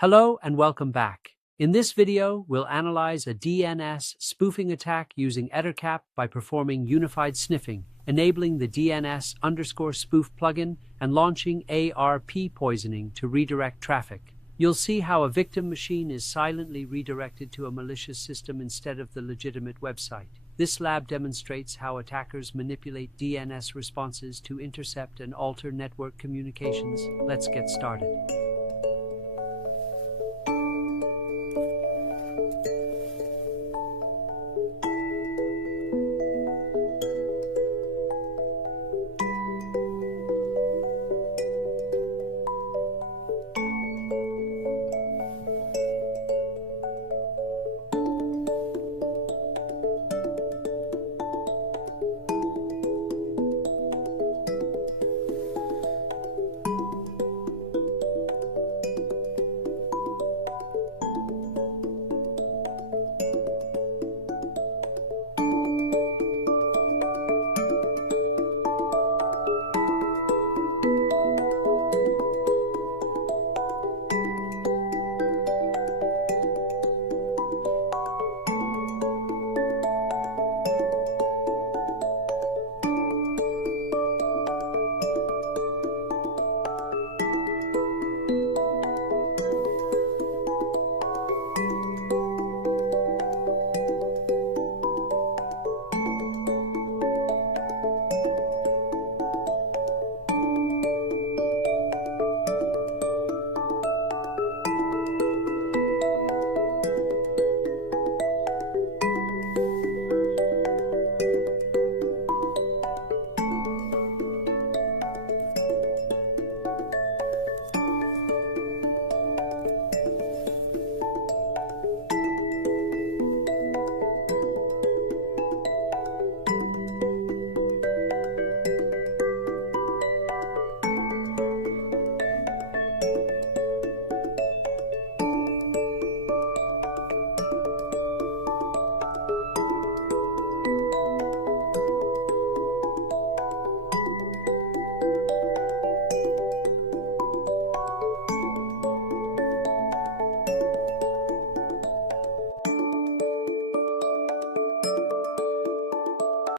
Hello and welcome back. In this video, we'll analyze a DNS spoofing attack using Ettercap by performing unified sniffing, enabling the DNS_spoof plugin, and launching ARP poisoning to redirect traffic. You'll see how a victim machine is silently redirected to a malicious system instead of the legitimate website. This lab demonstrates how attackers manipulate DNS responses to intercept and alter network communications. Let's get started.